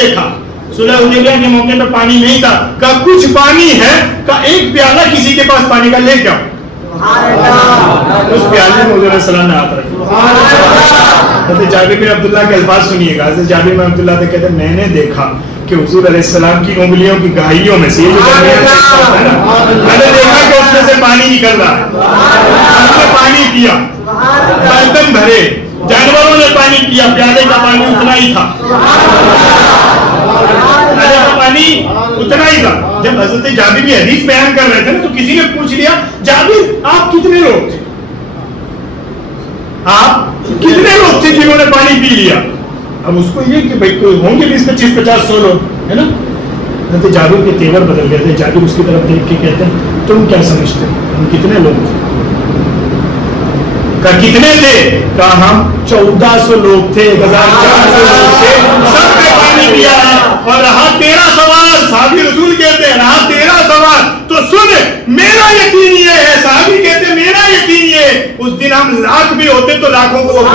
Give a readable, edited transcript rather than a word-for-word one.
دیکھا. صلح حدیبیہ کے موقع پر پانی نہیں تھا. کہا کچھ پانی ہے, کہا ایک پیالہ کسی کے پاس پانی کا لے کے آؤ. اس پیالے میں حضور صلی اللہ علیہ وسلم نے ہاتھ رکھا. حضرت جابر بن عبداللہ کے الفاظ سنیے گا. حضرت جابر بن عبداللہ کہتے ہیں میں نے دیکھا کہ حضور علیہ السلام کی انگلیوں کی گہائیوں میں سے یہ جو ہے نا, میں نے دیکھا کہ اس میں سے پانی نکل رہا ہے. ہم نے پانی پیا, برتن بھرے, جانوروں نے پانی پیا, پیالے کا پانی اتنا ہی تھا. پیالے کا پانی اتنا ہی تھا. جب حضرت جابر بھی حدیث بیان کر رہے تھے نا, تو کسی نے پوچھ لیا جابر آپ کتنے لوگ تھے, آپ کتنے لوگ تھے جنہوں نے پانی پی لیا. اب اس کو یہ کہ بھائی کوئی ہوں گے 20-25-50-100 لوگ ہے نا. حضرت جابر کے تیور بدل گئے تھے. جابر اس کی طرف دیکھ کے کہتے ہیں تم کیا سمجھتے ہم کتنے لوگ تھے. کہا کتنے تھے, کہا ہم 1400 لوگ تھے, 1400 لوگ تھے, سب نے پانی پیا ہے. اور رہا 13 سوال, صحابی رسول کہتے ہیں رہا 13 سوال. تو سن میرا یقین یہ ہے, صحابی کہتے ہیں میرا یقین یہ ہے, اس دن ہم لاکھ بھی ہوتے تو لاکھوں کو